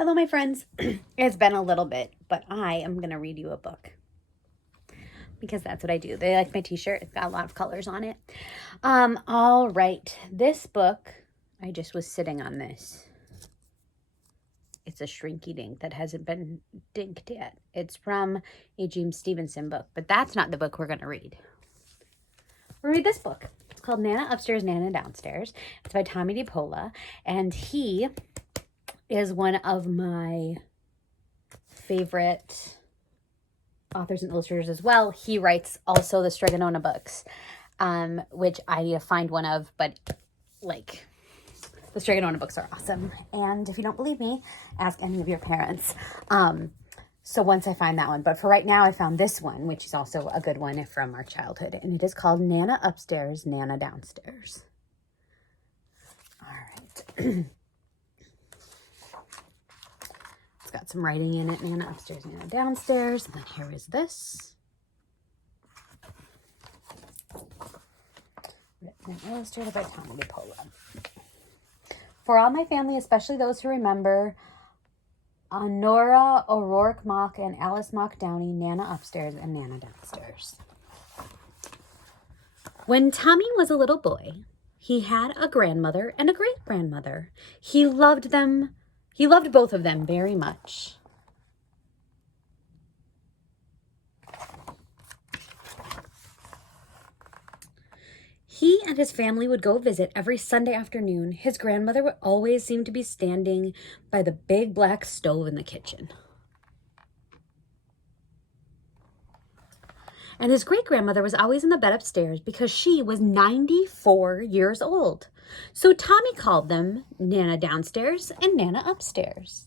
Hello, my friends. It's been a little bit, but I am going to read you a book because that's what I do. They like my t-shirt. It's got a lot of colors on it. All right. This book, I just was sitting on this. It's a Shrinky Dink that hasn't been dinked yet. It's from a James Stevenson book, but that's not the book we're going to read. We'll read this book. It's called Nana Upstairs, Nana Downstairs. It's by Tommy DePola, and he is one of my favorite authors and illustrators as well. He writes also the Stregonona books, which I need to find one of, but like the Stregonona books are awesome. And if you don't believe me, ask any of your parents. So once I find that one, but for right now I found this one, which is also a good one from our childhood, and it is called Nana Upstairs, Nana Downstairs. All right. It's got some writing in it, Nana Upstairs, Nana Downstairs. And then here is this. Written and illustrated by Tommy DePola. For all my family, especially those who remember Honora O'Rourke Mock and Alice Mock Downey, Nana Upstairs and Nana Downstairs. When Tommy was a little boy, he had a grandmother and a great-grandmother. He loved both of them very much. He and his family would go visit every Sunday afternoon. His grandmother would always seem to be standing by the big black stove in the kitchen. And his great-grandmother was always in the bed upstairs because she was 94 years old. So Tommy called them Nana Downstairs and Nana Upstairs.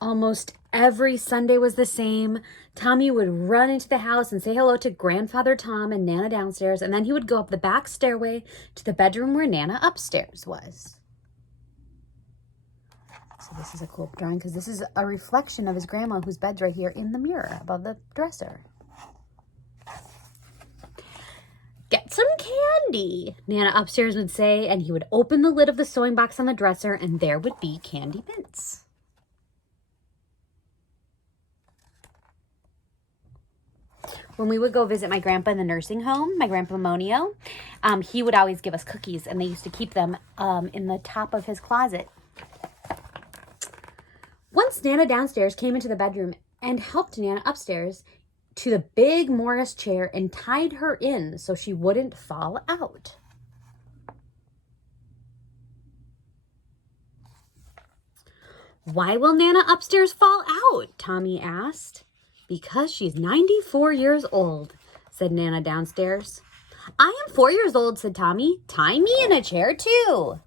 Almost every Sunday was the same. Tommy would run into the house and say hello to Grandfather Tom and Nana Downstairs, and then he would go up the back stairway to the bedroom where Nana Upstairs was. So this is a cool drawing because this is a reflection of his grandma whose bed's right here in the mirror above the dresser. Get some candy, Nana Upstairs would say, and he would open the lid of the sewing box on the dresser, and there would be candy mints. When we would go visit my grandpa in the nursing home, my grandpa Monio, he would always give us cookies, and they used to keep them in the top of his closet. Once Nana Downstairs came into the bedroom and helped Nana Upstairs to the big Morris chair and tied her in so she wouldn't fall out. Why will Nana Upstairs fall out? Tommy asked. Because she's 94 years old, said Nana Downstairs. I am 4 years old, said Tommy. Tie me in a chair, too.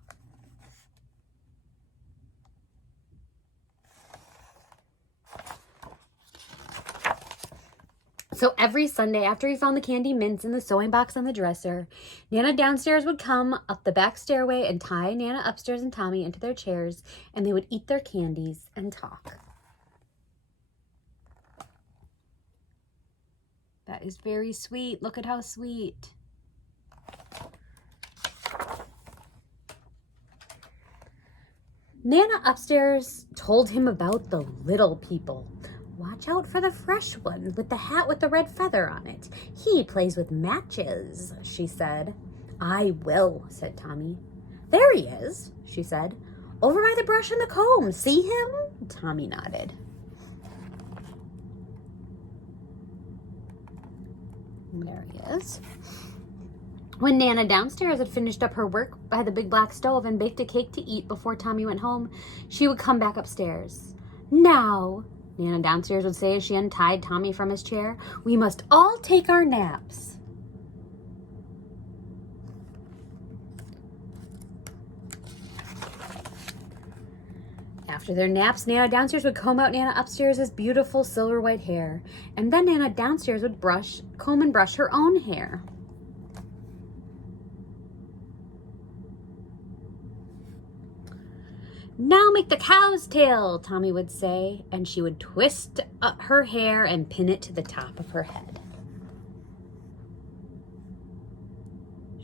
So every Sunday after he found the candy mints in the sewing box on the dresser, Nana Downstairs would come up the back stairway and tie Nana Upstairs and Tommy into their chairs, and they would eat their candies and talk. That is very sweet. Look at how sweet. Nana Upstairs told him about the little people. Watch out for the fresh one with the hat with the red feather on it. He plays with matches, she said. I will, said Tommy. There he is, she said. Over by the brush and the comb. See him? Tommy nodded. There he is. When Nana Downstairs had finished up her work by the big black stove and baked a cake to eat before Tommy went home, she would come back upstairs. Now, Nana Downstairs would say as she untied Tommy from his chair, we must all take our naps. After their naps, Nana Downstairs would comb out Nana Upstairs' beautiful silver white hair, and then Nana Downstairs would comb and brush her own hair. Now make the cow's tail, Tommy would say, and she would twist up her hair and pin it to the top of her head.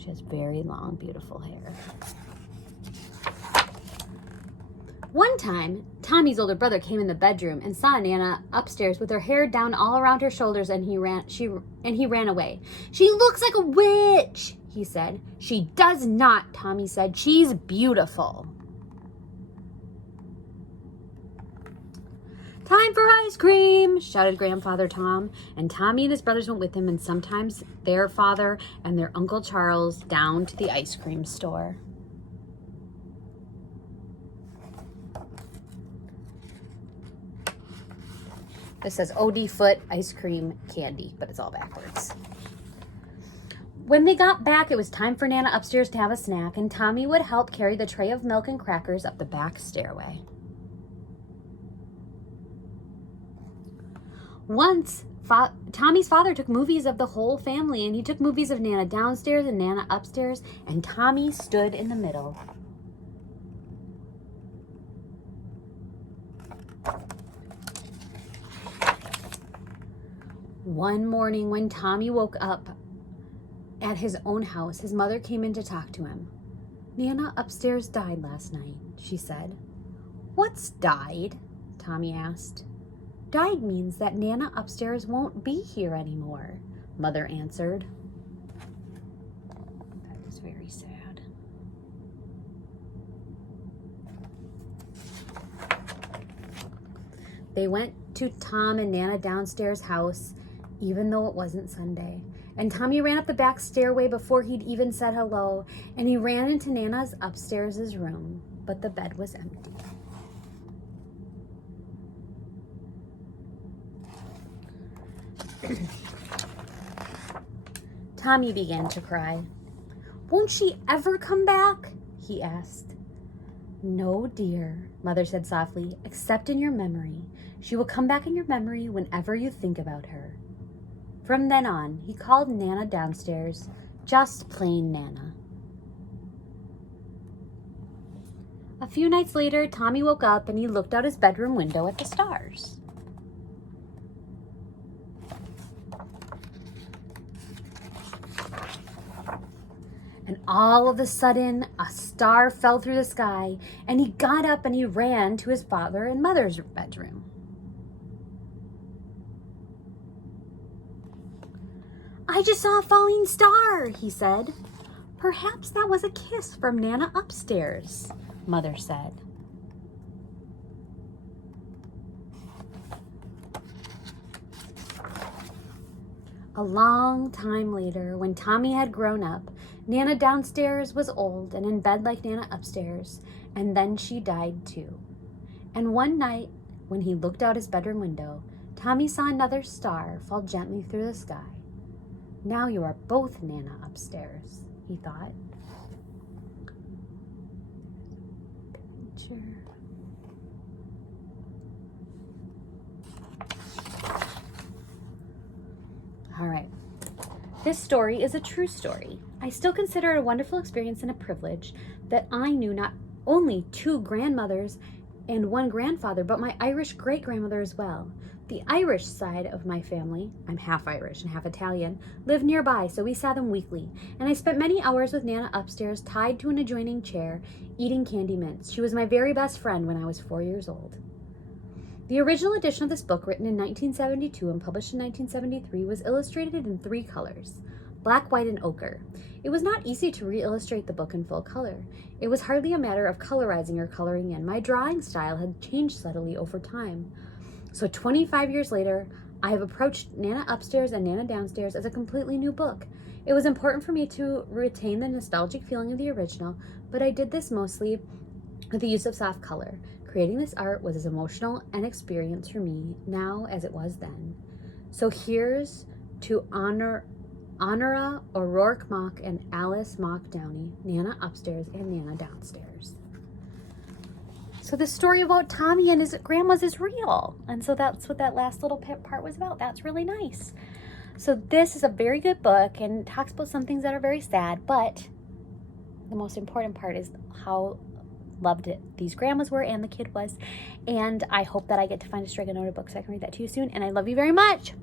She has very long, beautiful hair. One time, Tommy's older brother came in the bedroom and saw Nana upstairs with her hair down all around her shoulders, and he ran away. "She looks like a witch," he said. "She does not," Tommy said. "She's beautiful." "Time for ice cream," shouted Grandfather Tom, and Tommy and his brothers went with him, and sometimes their father and their Uncle Charles down to the ice cream store. This says OD Foot ice cream candy, but it's all backwards. When they got back, it was time for Nana upstairs to have a snack, and Tommy would help carry the tray of milk and crackers up the back stairway. Once, Tommy's father took movies of the whole family, and he took movies of Nana downstairs and Nana upstairs, and Tommy stood in the middle. One morning when Tommy woke up at his own house, his mother came in to talk to him. "Nana upstairs died last night," she said. "What's died?" Tommy asked. "Died means that Nana upstairs won't be here anymore," Mother answered. That is very sad. They went to Tom and Nana downstairs house, even though it wasn't Sunday. And Tommy ran up the back stairway before he'd even said hello, and he ran into Nana's upstairs' room, but the bed was empty. Tommy began to cry. "Won't she ever come back?" he asked. "No, dear," Mother said softly, "except in your memory. She will come back in your memory whenever you think about her." From then on, he called Nana downstairs just plain Nana. A few nights later, Tommy woke up and he looked out his bedroom window at the stars. And all of a sudden, a star fell through the sky, and he got up and he ran to his father and mother's bedroom. "I just saw a falling star," he said. "Perhaps that was a kiss from Nana upstairs," Mother said. A long time later, when Tommy had grown up, Nana downstairs was old and in bed like Nana upstairs, and then she died too. And one night, when he looked out his bedroom window, Tommy saw another star fall gently through the sky. "Now you are both Nana upstairs," he thought. Picture. All right. This story is a true story. I still consider it a wonderful experience and a privilege that I knew not only 2 grandmothers and 1 grandfather, but my Irish great-grandmother as well. The Irish side of my family, I'm half Irish and half Italian, lived nearby, so we saw them weekly, and I spent many hours with Nana upstairs, tied to an adjoining chair, eating candy mints. She was my very best friend when I was 4 years old. The original edition of this book, written in 1972 and published in 1973, was illustrated in 3 colors: black, white, and ochre. It was not easy to re-illustrate the book in full color. It was hardly a matter of colorizing or coloring in. My drawing style had changed subtly over time. So 25 years later, I have approached Nana Upstairs and Nana Downstairs as a completely new book. It was important for me to retain the nostalgic feeling of the original, but I did this mostly with the use of soft color. Creating this art was as emotional an experience for me now as it was then. So here's to Honora O'Rourke Mock and Alice Mock Downey, Nana Upstairs and Nana Downstairs. So the story about Tommy and his grandma's is real. And so that's what that last little part was about. That's really nice. So this is a very good book and talks about some things that are very sad, but the most important part is how loved it these grandmas were and the kid was. And I hope that I get to find a string of noted books so I can read that to you soon. And I love you very much.